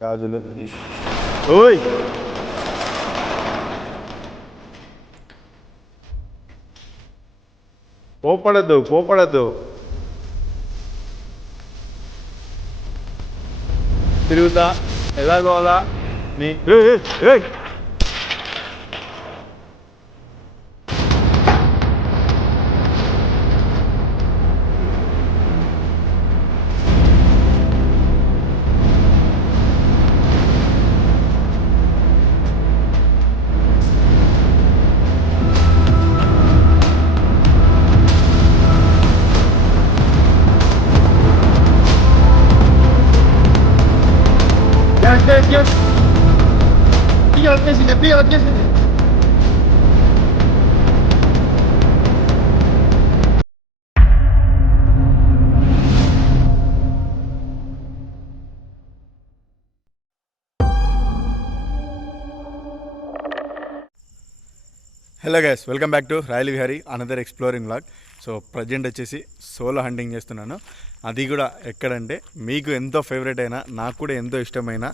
గాజులు. ఓయ్! కోపడద్దు కోపడద్దు. తిరుగుతా ఎలాగోలా నీ ఏయ్, ఏయ్, ఏయ్. Gel gel hello guys welcome back to Royal Vihari another exploring vlog so present వచ్చేసి సోలో హంటింగ్ చేస్తున్నాను. అది కూడా ఎక్కడంటే మీకు ఎంతో ఫేవరెట్ అయిన నాకు కూడా ఎంతో ఇష్టమైన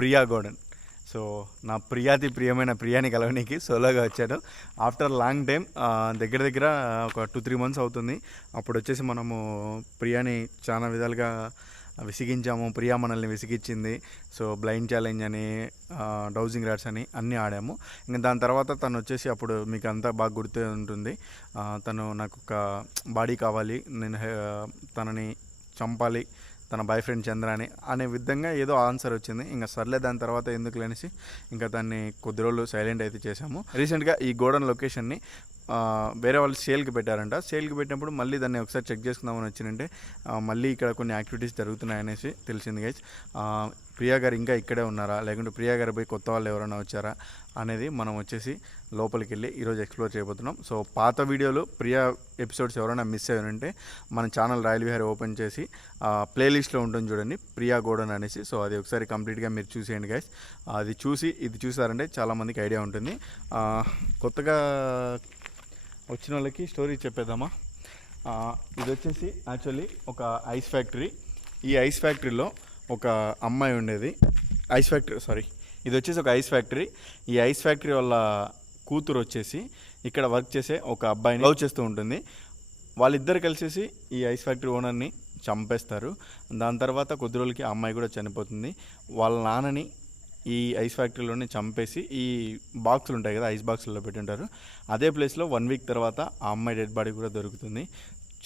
ప్రియా గోడన్. సో నా ప్రియాతి ప్రియమైన ప్రియాని కలవనీకి సోలోగా వచ్చాను. ఆఫ్టర్ లాంగ్ టైం దగ్గర దగ్గర ఒక టూ త్రీ మంత్స్ అవుతుంది. అప్పుడు వచ్చేసి మనము ప్రియాని చాలా విధాలుగా విసిగించాము. ప్రియా మనల్ని విసిగించింది సో బ్లైండ్ ఛాలెంజ్ అని డౌజింగ్ ర్యాట్స్ అని అన్నీ ఆడాము. ఇంకా దాని తర్వాత తను వచ్చేసి అప్పుడు మీకు అంతా బాగా గుర్తు ఉంటుంది. తను నాకు ఒక బాడీ కావాలి. నేను తనని చంపాలి. తన బాయ్ ఫ్రెండ్ చంద్ర అని అనే విధంగా ఏదో ఆన్సర్ వచ్చింది. ఇంకా సర్లే దాని తర్వాత ఎందుకు లేనిసి ఇంకా దాన్ని కొద్ది రోజులు సైలెంట్ అయితే చేశాము. రీసెంట్గా ఈ గోడన్ లొకేషన్ని వేరే వాళ్ళు సేల్కి పెట్టారంట. సేల్కి పెట్టినప్పుడు మళ్ళీ దాన్ని ఒకసారి చెక్ చేసుకుందామని వచ్చినంటే మళ్ళీ ఇక్కడ కొన్ని యాక్టివిటీస్ జరుగుతున్నాయనేసి తెలిసింది గైస్ ప్రియా గారు ఇంకా ఇక్కడే ఉన్నారా? లేకుంటే ప్రియా గారు పోయి కొత్త వాళ్ళు ఎవరైనా వచ్చారా? అనేది మనం వచ్చేసి లోపలికి వెళ్ళి ఈరోజు ఎక్స్ప్లోర్ చేయబోతున్నాం. సో పాత వీడియోలు ప్రియా ఎపిసోడ్స్ ఎవరైనా మిస్ అయ్యారంటే మన ఛానల్ రాయల్ విహారీ ఓపెన్ చేసి ప్లేలిస్ట్లో ఉంటుంది చూడండి ప్రియా గోడన్ అనేసి. సో అది ఒకసారి కంప్లీట్గా మీరు చూసేయండి గైస్ అది చూసి ఇది చూసారంటే చాలామందికి ఐడియా ఉంటుంది. కొత్తగా వచ్చిన వాళ్ళకి స్టోరీ చెప్పేద్దామా? ఇది వచ్చేసి యాక్చువల్లీ ఒక ఐస్ ఫ్యాక్టరీ. ఈ ఐస్ ఫ్యాక్టరీలో ఒక అమ్మాయి ఉండేది. ఐస్ ఫ్యాక్టరీ సారీ ఇది వచ్చేసి ఒక ఐస్ ఫ్యాక్టరీ. ఈ ఐస్ ఫ్యాక్టరీ వల్ల కూతురు వచ్చేసి ఇక్కడ వర్క్ చేసే ఒక అబ్బాయిని లవ్ చేస్తూ ఉంటుంది. వాళ్ళిద్దరు కలిసేసి ఈ ఐస్ ఫ్యాక్టరీ ఓనర్ని చంపేస్తారు. దాని తర్వాత కొద్ది రోజులకి ఆ అమ్మాయి కూడా చనిపోతుంది. వాళ్ళ నాన్నని ఈ ఐస్ ఫ్యాక్టరీలోనే చంపేసి ఈ బాక్సులు ఉంటాయి కదా ఐస్ బాక్సుల్లో పెట్టింటారు. అదే ప్లేస్లో వన్ వీక్ తర్వాత ఆ అమ్మాయి డెడ్ బాడీ కూడా దొరుకుతుంది.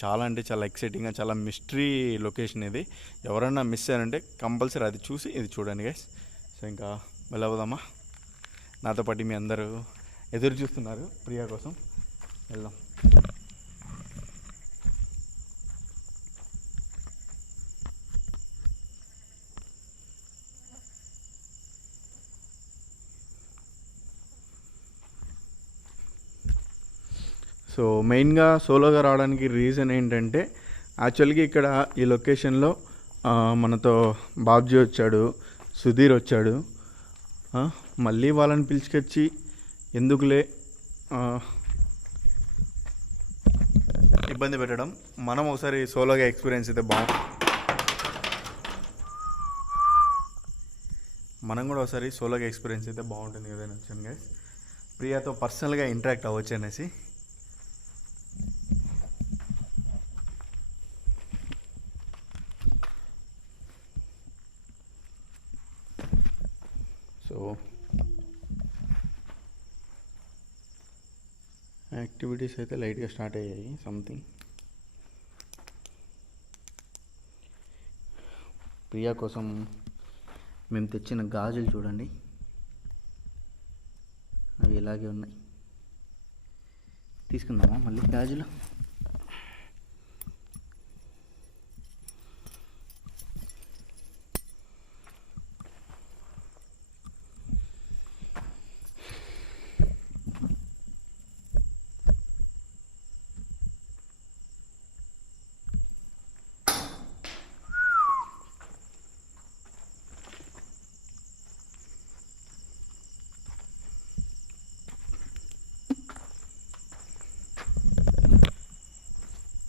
చాలా అంటే చాలా ఎక్సైటింగ్గా చాలా మిస్టరీ లొకేషన్ ఇది. ఎవరైనా మిస్ అయ్యారంటే కంపల్సరీ అది చూసి ఇది చూడండి గైస్. సో ఇంకా వెళ్ళవదామా నాతో పాటు మీ అందరూ ఎదురు చూస్తున్నారు ప్రియా కోసం. వెళ్దాం. సో మెయిన్గా సోలోగా రావడానికి రీజన్ ఏంటంటే యాక్చువల్గా ఇక్కడ ఈ లొకేషన్లో మనతో బాబ్జీ వచ్చాడు సుధీర్ వచ్చాడు. మళ్ళీ వాళ్ళని పిలుచుకొచ్చి ఎందుకులే ఇబ్బంది పెట్టడం. మనం ఒకసారి సోలోగా ఎక్స్పీరియన్స్ అయితే బాగు మనం కూడా ఒకసారి సోలోగా ఎక్స్పీరియన్స్ అయితే బాగుంటుంది కదా అని వచ్చాను గైస్ ప్రియాతో పర్సనల్గా ఇంటరాక్ట్ అవ్వచ్చు అనేసి. సో యాక్టివిటీస్ అయితే లైట్గా స్టార్ట్ అయ్యాయి సంథింగ్ ప్రియా కోసం మేము తెచ్చిన గాజులు చూడండి. అవి ఇలాగే ఉన్నాయి. తీసుకుందామా మళ్ళీ గాజులు?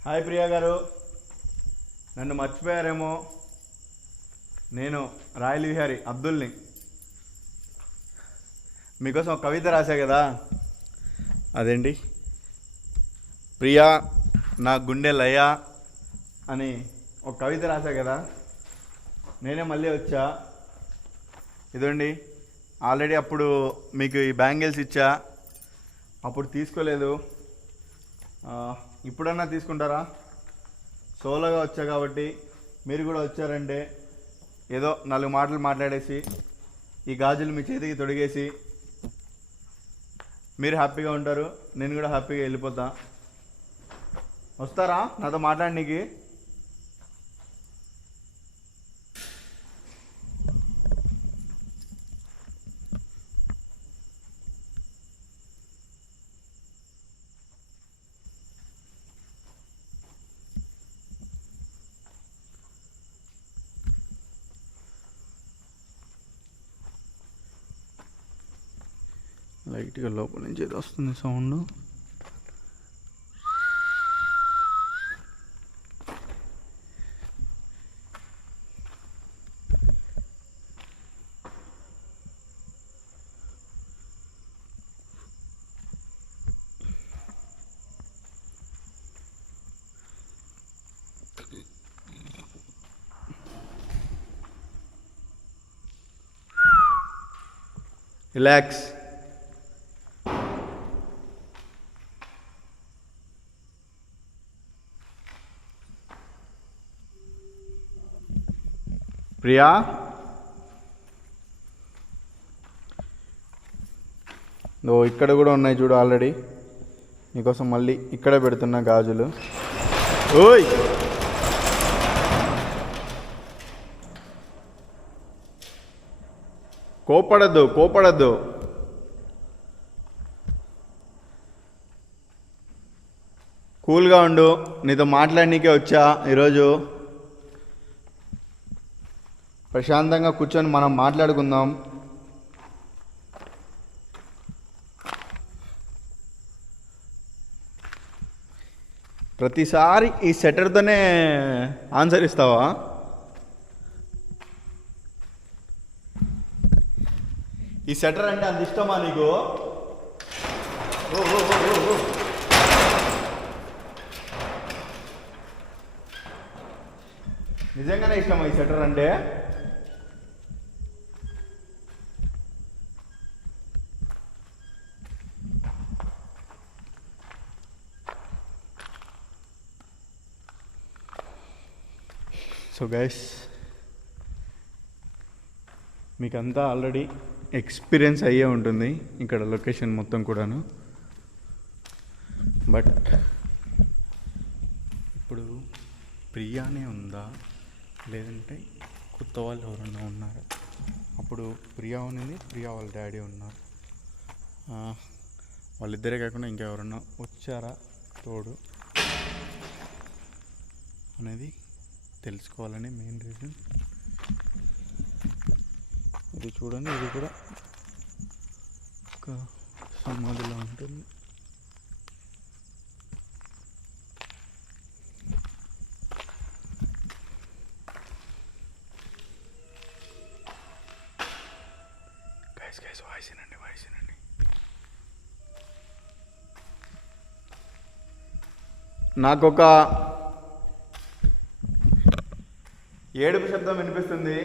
హాయ్ ప్రియా గారు. నన్ను మర్చిపోయారేమో. నేను రాయల్ విహారీ అబ్దుల్ని. మీకోసం ఒక కవిత రాశా కదా? అదేంటి? ప్రియా నా గుండె లయ అని ఒక కవిత రాశా కదా? నేనే మళ్ళీ వచ్చా. ఇదండి ఆల్రెడీ అప్పుడు మీకు ఈ బ్యాంగిల్స్ ఇచ్చా. అప్పుడు తీసుకోలేదు. ఇప్పుడన్నా తీసుకుంటారా? సోలోగా వచ్చా కాబట్టి మీరు కూడా వచ్చారంటే ఏదో నాలుగు మాటలు మాట్లాడేసి ఈ గాజులు మీ చేతికి తొడిగేసి మీరు హ్యాపీగా ఉంటారు. నేను కూడా హ్యాపీగా వెళ్ళిపోతా. వస్తారా? నాతో మాట్లాడడానికి ఇక్కడ లోపల నుంచి ఏదో వస్తుంది సౌండ్ రిలాక్స్ ప్రియా? ఓ ఇక్కడ కూడా ఉన్నాయి చూడు ఆల్రెడీ. నీకోసం మళ్ళీ ఇక్కడే పెడుతున్నా గాజులు. ఓయ్! కోపడద్దు కోపడద్దు. కూల్గా ఉండు నీతో మాట్లాడనీకే వచ్చా ఈరోజు. ప్రశాంతంగా కూర్చొని మనం మాట్లాడుకుందాం. ప్రతిసారి ఈ సెటర్తోనే ఆన్సర్ ఇస్తావా? ఈ సెటర్ అంటే అంత ఇష్టమా నీకు? నిజంగానే ఇష్టమా ఈ సెటర్ అంటే? సో గైస్ మీకంతా ఆల్రెడీ ఎక్స్పీరియన్స్ అయ్యే ఉంటుంది ఇక్కడ లొకేషన్ మొత్తం కూడాను. బట్ ఇప్పుడు ప్రియానే ఉందా? లేదంటే కొత్త వాళ్ళు ఎవరన్నా ఉన్నారు? అప్పుడు ప్రియా ఉన్నది ప్రియా వాళ్ళ డాడీ ఉన్నారు. వాళ్ళిద్దరే కాకుండా ఇంకెవరన్నా వచ్చారా? తోడు. అనేది తెలుసుకోవాలని మెయిన్ రీజన్ ఇది చూడండి ఇది కూడా ఒక సమాధిలో ఉంటుంది. గైస్ గైస్ వాయిస్ వినండి వాయిస్ వినండి నాకొక ఏడుపు శబ్దం వినిపిస్తుంది.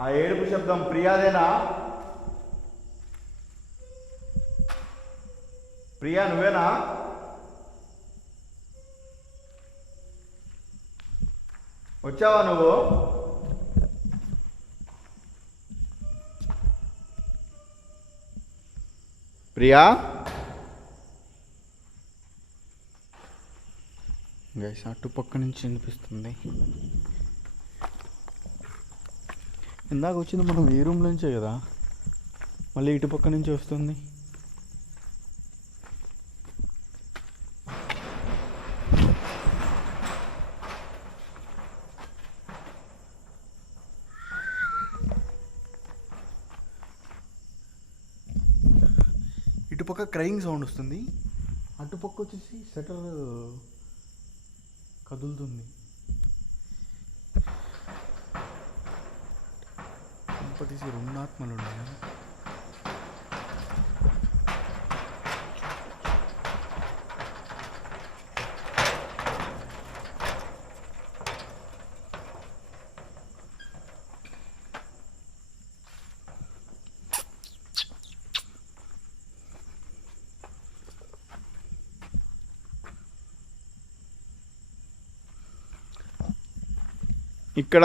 ఆ ఏడుపు శబ్దం ప్రియాదేనా? ప్రియా నువ్వేనా? వచ్చావా నువ్వు? ప్రియా? గైస్ అటుపక్క నుంచి వినిపిస్తుంది. ఇందాక వచ్చింది మనం ఏ రూమ్ నుంచే కదా? మళ్ళీ ఇటుపక్క నుంచి వస్తుంది. ఇటుపక్క క్రయింగ్ సౌండ్ వస్తుంది. అటుపక్క వచ్చేసి షటర్ కదులుతుంది. కంపదీసి రెండాత్మలు ఉన్నాయి ఇక్కడ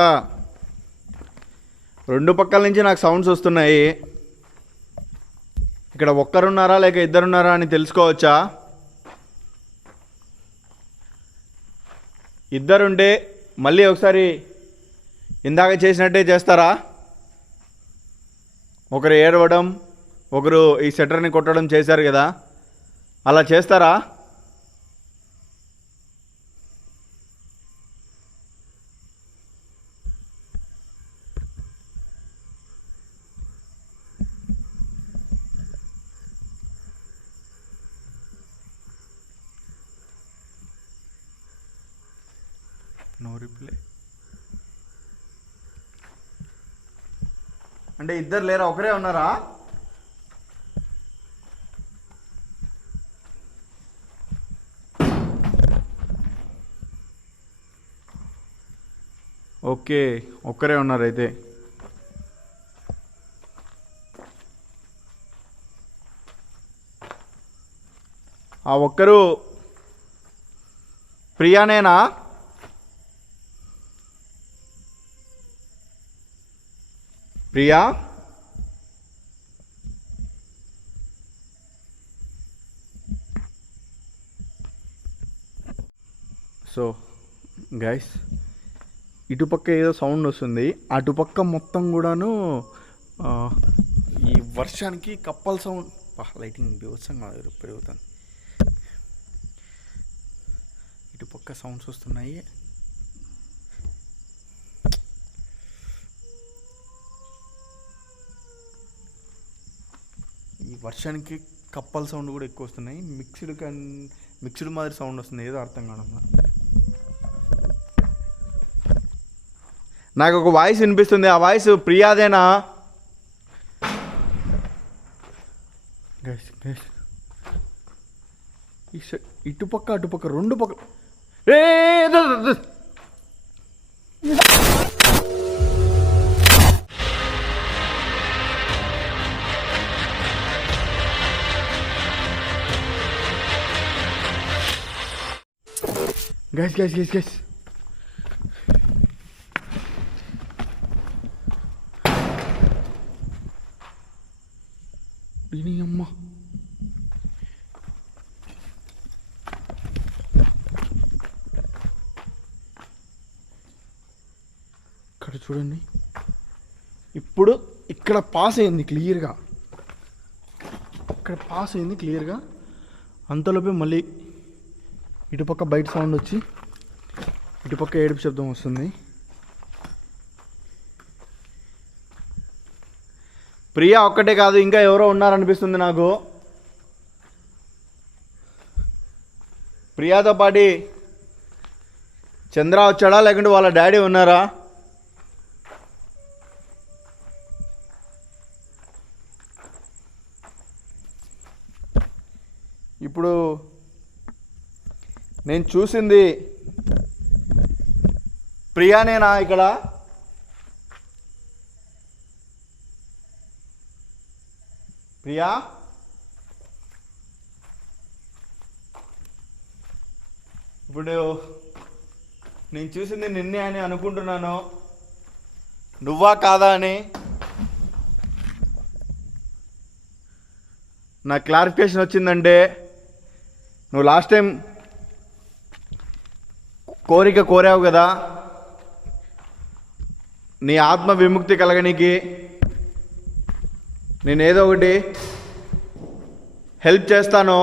రెండు పక్కల నుంచి నాకు సౌండ్స్ వస్తున్నాయి. ఇక్కడ ఒక్కరున్నారా లేక ఇద్దరున్నారా అని తెలుసుకోవచ్చా? ఇద్దరుంటే మళ్ళీ ఒకసారి ఇందాక చేసినట్టే చేస్తారా? ఒకరు ఏడవడం ఒకరు ఈ సెటర్ని కొట్టడం చేశారు కదా. అలా చేస్తారా? అంటే ఇద్దరు లేరా? ఒకరే ఉన్నారా? ఓకే ఒక్కరే ఉన్నారు అయితే. ఆ ఒక్కరు ప్రియానేనా ప్రియా? సో గైస్ ఇటుపక్క ఏదో సౌండ్ వస్తుంది. అటుపక్క మొత్తం కూడాను ఈ వర్షానికి కప్పల్ సౌండ్ లైటింగ్ బీభత్సంగా పెరుగుతుంది ఇటుపక్క సౌండ్స్ వస్తున్నాయి. వర్షానికి కప్పల్ సౌండ్ కూడా ఎక్కువ వస్తున్నాయి మిక్స్డ్ కన్ మిక్స్డ్ మాదిరి సౌండ్ వస్తుంది ఏదో అర్థం కావడం నాకు ఒక వాయిస్ వినిపిస్తుంది ఆ వాయిస్ ప్రియాదేనా ఇటుపక్క అటుపక్క రెండు పక్క ఏ ద- ద- ద- Guys, guys, guys, guys. దీని అమ్మ ఇక్కడ చూడండి. ఇప్పుడు ఇక్కడ పాస్ అయింది క్లియర్గా ఇక్కడ పాస్ అయింది క్లియర్గా అంతలోపే మళ్ళీ ఇటుపక్క బయట సౌండ్ వచ్చి ఇటుపక్క ఏడుపు శబ్దం వస్తుంది. ప్రియా ఒక్కటే కాదు ఇంకా ఎవరో ఉన్నారనిపిస్తుంది నాకు. ప్రియాతో పాటి చంద్ర వచ్చాడా లేకుంటే వాళ్ళ డాడీ ఉన్నారా? ఇప్పుడు నేను చూసింది ప్రియానేనా ఇక్కడ ప్రియా? ఇప్పుడు నేను చూసింది నిన్నే అని అనుకుంటున్నాను. నువ్వా కాదా అని? నా క్లారిఫికేషన్ వచ్చిందంటే నువ్వు లాస్ట్ టైం కోరిక కోరావు కదా. నీ ఆత్మ విముక్తి కలగనికి నేను ఏదో ఒకటి హెల్ప్ చేస్తాను.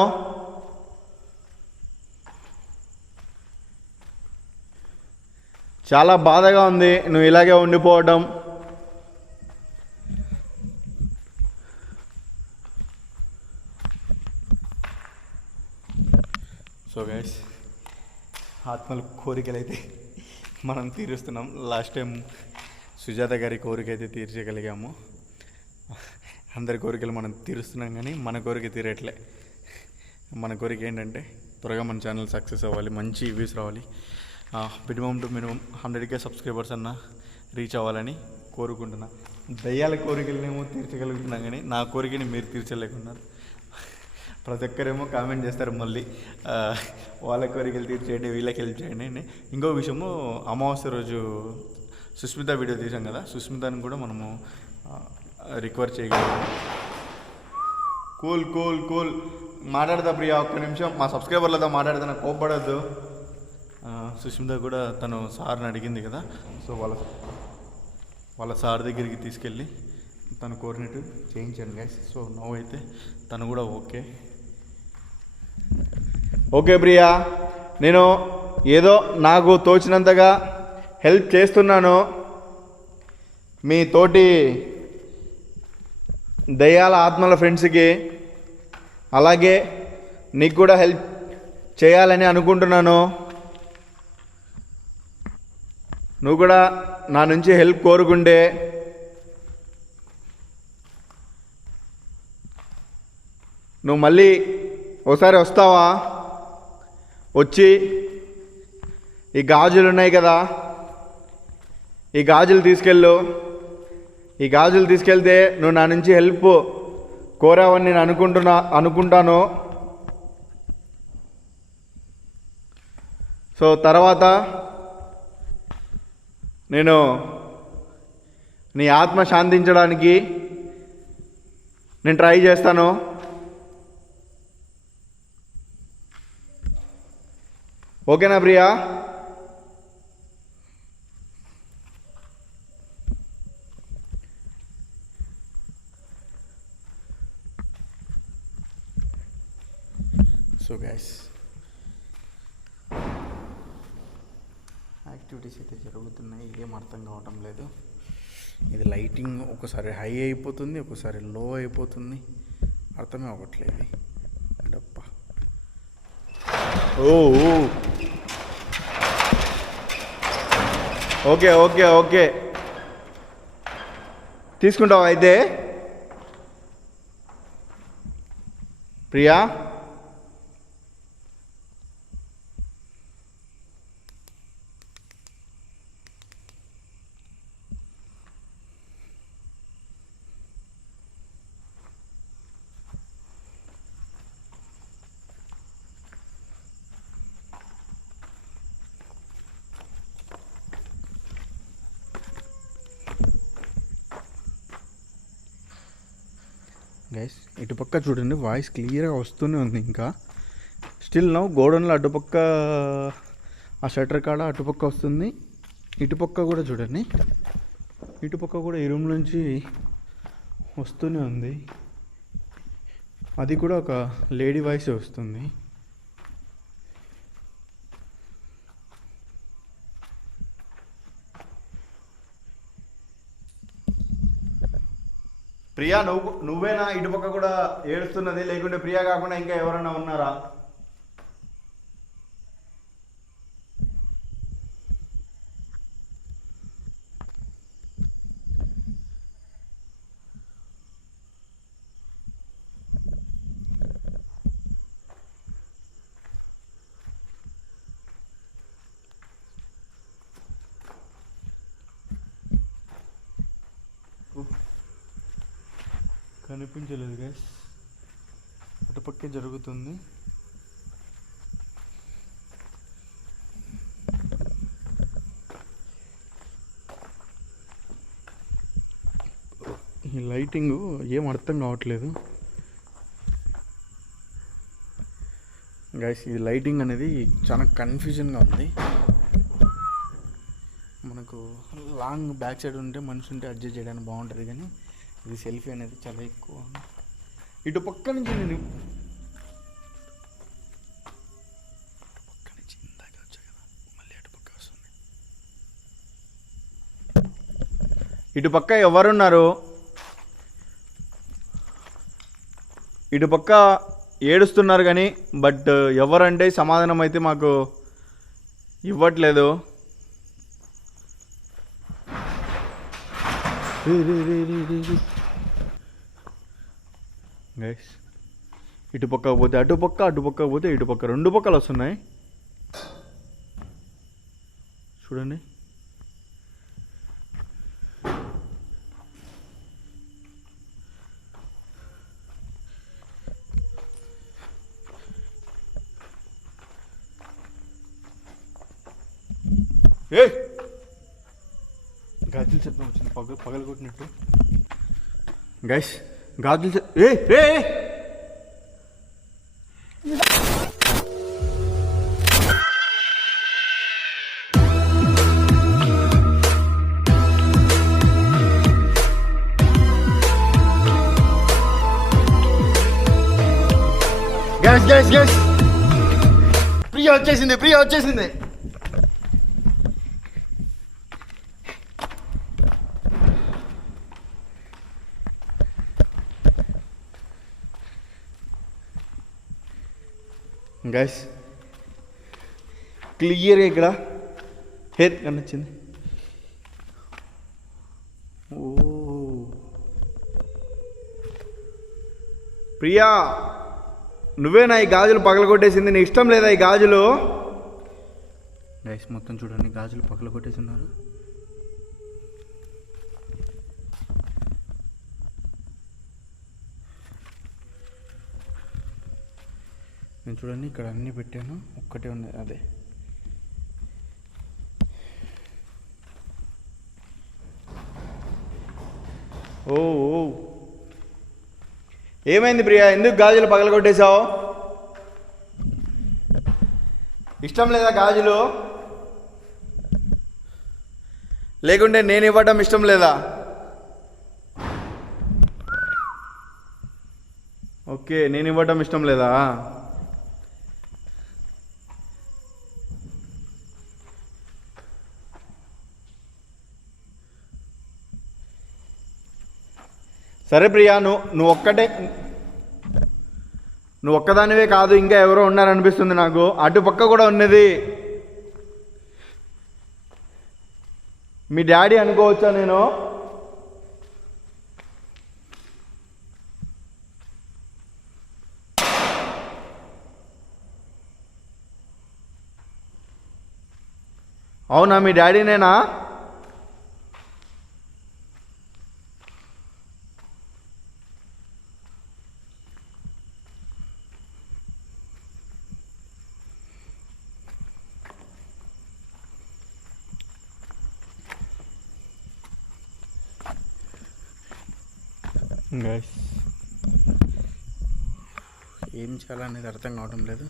చాలా బాధగా ఉంది నువ్వు ఇలాగే ఉండిపోవడం. సో గైస్ ఆత్మల కోరికలు అయితే మనం తీరుస్తున్నాం. లాస్ట్ టైం సుజాత గారి కోరిక అయితే తీర్చగలిగాము. అందరి కోరికలు మనం తీరుస్తున్నాం కానీ మన కోరిక తీరట్లే. మన కోరిక ఏంటంటే త్వరగా మన ఛానల్ సక్సెస్ అవ్వాలి మంచి వ్యూస్ రావాలి. మినిమం టు మినిమం హండ్రెడ్కే సబ్స్క్రైబర్స్ అన్న రీచ్ అవ్వాలని కోరుకుంటున్నా. దయ్యాల కోరికలనేమో తీర్చగలుగుతున్నాం కానీ నా కోరికని మీరు తీర్చలేకున్నారు. ప్రతి ఒక్కరేమో కామెంట్ చేస్తారు మళ్ళీ. వాళ్ళ కోరికలు తీర్చేయండి వీళ్ళకి హెల్ప్ చేయండి. అని ఇంకో విషయము అమావాస్య రోజు సుస్మిత వీడియో తీసాం కదా సుస్మితని కూడా మనము రికవర్ చేయగలం. Cool cool cool. మాట్లాడదా ప్రియా ఒక్క నిమిషం. మా సబ్స్క్రైబర్లతో మాట్లాడదా నాకు కోప్పడద్దు సుస్మిత కూడా తను సార్ని అడిగింది కదా సో వాళ్ళ వాళ్ళ సార్ దగ్గరికి తీసుకెళ్ళి తను కోరినట్టు చేయించాను గైస్ సో నవ్వు అయితే తను కూడా ఓకే. ఓకే ప్రియా నేను ఏదో నాకు తోచినంతగా హెల్ప్ చేస్తున్నాను. మీ తోటి దయ్యాల ఆత్మల ఫ్రెండ్స్కి అలాగే నీకు కూడా హెల్ప్ చేయాలని అనుకుంటున్నాను. నువ్వు కూడా నా నుంచి హెల్ప్ కోరుకుంటే నువ్వు మళ్ళీ ఒకసారి వస్తావా? వచ్చి ఈ గాజులు ఉన్నాయి కదా ఈ గాజులు తీసుకెళ్ళు. ఈ గాజులు తీసుకెళ్తే నువ్వు నా నుంచి హెల్ప్ కోరావని నేను అనుకుంటున్నా అనుకుంటాను. సో తర్వాత నేను నీ ఆత్మ శాంతించడానికి నేను ట్రై చేస్తాను. ఓకేనా ప్రియా? సో గైస్ యాక్టివిటీస్ అయితే జరుగుతున్నాయి. ఏం అర్థం కావటం లేదు. ఇది లైటింగ్ ఒకసారి హై అయిపోతుంది ఒకసారి లో అయిపోతుంది. అర్థమే అవ్వట్లేదు ఓకే ఓకే ఓకే. తీసుకుంటావా అయితే? ప్రియా గైస్ ఇటుపక్క చూడండి వాయిస్ క్లియర్గా వస్తూనే ఉంది ఇంకా. స్టిల్ నో గోడౌన్లో అటుపక్క ఆ షటర్ కాడ అటుపక్క వస్తుంది. ఇటుపక్క కూడా చూడండి. ఇటుపక్క కూడా ఈ రూమ్ నుంచి వస్తూనే ఉంది. అది కూడా ఒక లేడీ వాయిస్ వస్తుంది. ప్రియా నువ్వు నువ్వేనా ఇటుపక్క కూడా ఏడుస్తున్నది? లేకుంటే ప్రియా కాకుండా ఇంకా ఎవరైనా ఉన్నారా? కనిపించలేదు గైస్ అటుపక్కే జరుగుతుంది. ఈ లైటింగ్ ఏం అర్థం కావట్లేదు. గైస్ ఈ లైటింగ్ అనేది చాలా కన్ఫ్యూజన్గా ఉంది. మనకు లాంగ్ బ్యాక్ సైడ్ ఉంటే మనిషి ఉంటే అడ్జస్ట్ చేయడానికి బాగుంటుంది కానీ ఇది సెల్ఫీ అనేది చాలా ఎక్కువ. ఇటు పక్క నుంచి నేను పక్క నుంచి ఇందాక వచ్చా కదా మళ్ళీ అటు పక్క వస్తుంది. ఇటు పక్క ఎవరున్నారు? ఇటు పక్క ఏడుస్తున్నారు కానీ బట్ ఎవరంటే సమాధానం అయితే మాకు ఇవ్వట్లేదు. గైస్ ఇటు పక్క పోతే అటు పక్క అటు పక్క పోతే ఇటు పక్క. రెండు పక్కలు వస్తున్నాయి. చూడండి. ఏ గాజులు శబ్దం వచ్చింది పగ పగలు కొట్టినట్టు. గైస్ గాజులు ఏ ఏ గ్యాస్ గ్యాస్ గ్యాస్ ప్రియ వచ్చేసింది ప్రియ వచ్చేసింది! గైస్ క్లియర్గా ఇక్కడ? హెయిర్ కనిపించింది. ఓ. ప్రియా నువ్వేనా ఈ గాజులు పగలగొట్టేసింది. నీ ఇష్టం లేదా ఈ గాజులు? గైస్ మొత్తం చూడండి. గాజులు పగలగొట్టేసి ఉన్నారు నేను చూడండి ఇక్కడ అన్నీ పెట్టాను. ఒక్కటే ఉంది అదే. ఓ ఓ. ఏమైంది ప్రియా? ఎందుకు గాజులు పగలగొట్టేశావు? ఇష్టం లేదా గాజులు? లేకుంటే నేను ఇవ్వటం ఇష్టం లేదా? ఓకే నేను ఇవ్వటం ఇష్టం లేదా? సరే ప్రియా నువ్వు నువ్వు ఒక్కటే నువ్వు ఒక్కదానివే కాదు ఇంకా ఎవరో ఉన్నారనిపిస్తుంది నాకు. అటుపక్క కూడా ఉన్నది. మీ డాడీ అనుకోవచ్చా నేను? అవునా మీ డాడీనేనా గైస్ ఏం అర్థం కావడం లేదు.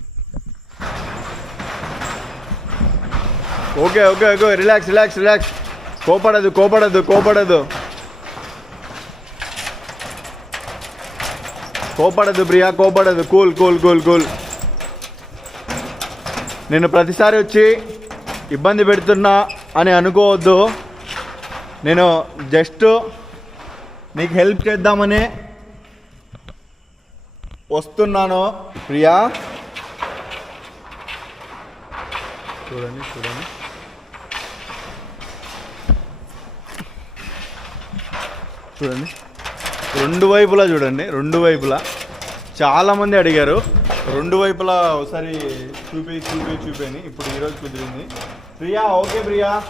Okay okay okay relax relax relax కోపడదు కోపడదు కోపడదు. కోపడదు Priya కోపడదు. Cool cool cool cool. నేను ప్రతిసారి వచ్చి ఇబ్బంది పెడుతున్నా అని అనుకోవద్దు. నేను జస్ట్ నీకు హెల్ప్ చేద్దామని వస్తున్నాను. ప్రియా? చూడండి చూడండి. చూడండి. రెండు వైపులా చూడండి రెండు వైపులా. చాలామంది అడిగారు రెండు వైపులా ఒకసారి చూపి చూపి చూపని. ఇప్పుడు ఈరోజు కుదిరింది. ప్రియా ఓకే ప్రియా.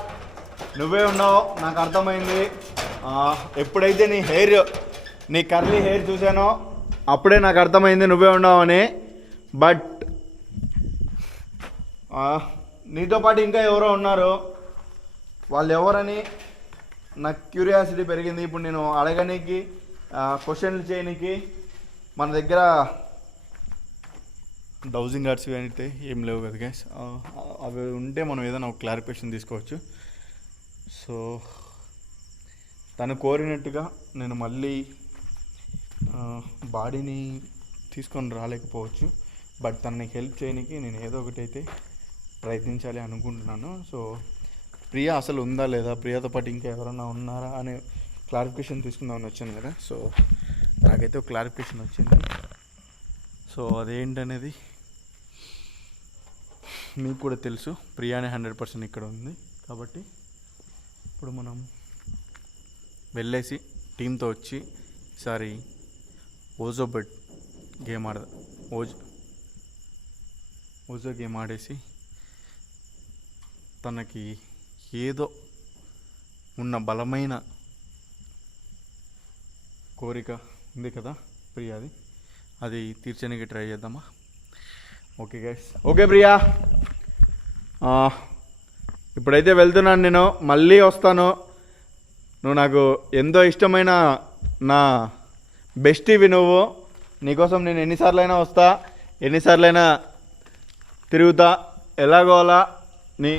నువ్వే ఉన్నావు నాకు అర్థమైంది. ఎప్పుడైతే నీ హెయిర్ నీ కర్లీ హెయిర్ చూసానో అప్పుడే నాకు అర్థమైంది నువ్వే ఉండవని బట్ నీతో పాటు ఇంకా ఎవరో ఉన్నారు. వాళ్ళు ఎవరని నాకు క్యూరియాసిటీ పెరిగింది. ఇప్పుడు నేను అడగనీకి క్వశ్చన్లు చేయనీకి మన దగ్గర డౌజింగ్ కార్డ్స్ అయితే ఏం లేవు కదా గైస్ అవి ఉంటే మనం ఏదైనా ఒక క్లారిఫికేషన్ తీసుకోవచ్చు. సో తను కోరినట్టుగా నేను మళ్ళీ బాడీని తీసుకొని రాలేకపోవచ్చు. బట్ తనని హెల్ప్ చేయడానికి నేను ఏదో ఒకటి అయితే ప్రయత్నించాలి అనుకుంటున్నాను. సో ప్రియా అసలు ఉందా లేదా? ప్రియాతో పాటు ఇంకా ఎవరైనా ఉన్నారా అనే క్లారిఫికేషన్ తీసుకుందామని వచ్చాను కదా. సో నాకైతే ఒక క్లారిఫికేషన్ వచ్చింది. సో అదేంటనేది మీకు కూడా తెలుసు. ప్రియానే హండ్రెడ్ పర్సెంట్ ఇక్కడ ఉంది. కాబట్టి ఇప్పుడు మనం వెళ్ళేసి టీంతో వచ్చి ఈసారి ఓజో బెడ్ గేమ్ ఆడ ఓజో ఓజో గేమ్ ఆడేసి తనకి ఏదో ఉన్న బలమైన కోరిక ఉంది కదా ప్రియాది. అది తీర్చడానికి ట్రై చేద్దామా? Okay guys okay Priya. ఇప్పుడైతే వెళ్తున్నాను నేను మళ్ళీ వస్తాను. నువ్వు నాకు ఎంతో ఇష్టమైన నా బెస్టీవి నువ్వు నీకోసం నేను ఎన్నిసార్లైనా వస్తా ఎన్నిసార్లైనా తిరుగుతా. ఎలాగో అలా నీ.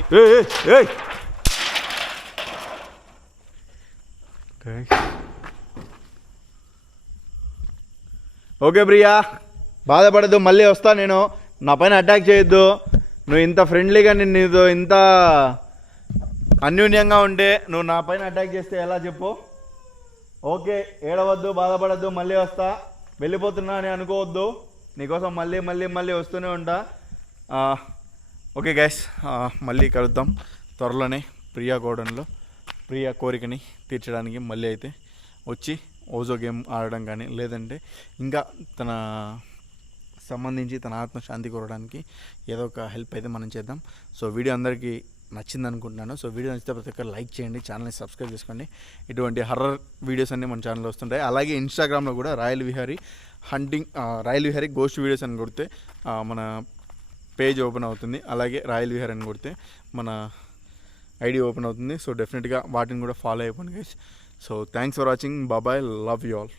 ఓకే ప్రియా బాధపడద్దు మళ్ళీ వస్తా నేను. నా పైన అటాక్ చేయొద్దు. నువ్వు ఇంత ఫ్రెండ్లీగా నేను నీతో ఇంత అన్యూన్యంగా ఉంటే నువ్వు నా పైన అటాక్ చేస్తే ఎలా చెప్పు? ఓకే ఏడవద్దు బాధపడద్దు మళ్ళీ వస్తా. వెళ్ళిపోతున్నా అని అనుకోవద్దు. నీకోసం మళ్ళీ మళ్ళీ మళ్ళీ వస్తూనే ఉంటా. ఓకే గ్యాస్ మళ్ళీ కలుద్దాం త్వరలోనే ప్రియా గోడన్లో ప్రియా కోరికని తీర్చడానికి మళ్ళీ అయితే వచ్చి ఓజో గేమ్ ఆడడం కానీ లేదంటే ఇంకా తన సంబంధించి తన ఆత్మశాంతి కోరడానికి ఏదో ఒక హెల్ప్ అయితే మనం చేద్దాం. సో వీడియో అందరికీ నచ్చింది అనుకుంటున్నాను సో వీడియో నచ్చితే ప్రతి ఒక్కరు లైక్ చేయండి ఛానల్ని సబ్స్క్రైబ్ చేసుకోండి. ఇటువంటి హర్రర్ వీడియోస్ అన్నీ మన ఛానల్లో వస్తుంటాయి. అలాగే ఇన్స్టాగ్రామ్లో కూడా Royal Vihari hunting Royal Vihari ghost videos అని కొడితే మన పేజ్ ఓపెన్ అవుతుంది. అలాగే రాయల్ విహార్ అని కొడితే మన ఐడి ఓపెన్ అవుతుంది. సో డెఫినెట్గా వాటిని కూడా ఫాలో అయిపోండి guys so thanks for watching బాబాయ్ లవ్ యూ ఆల్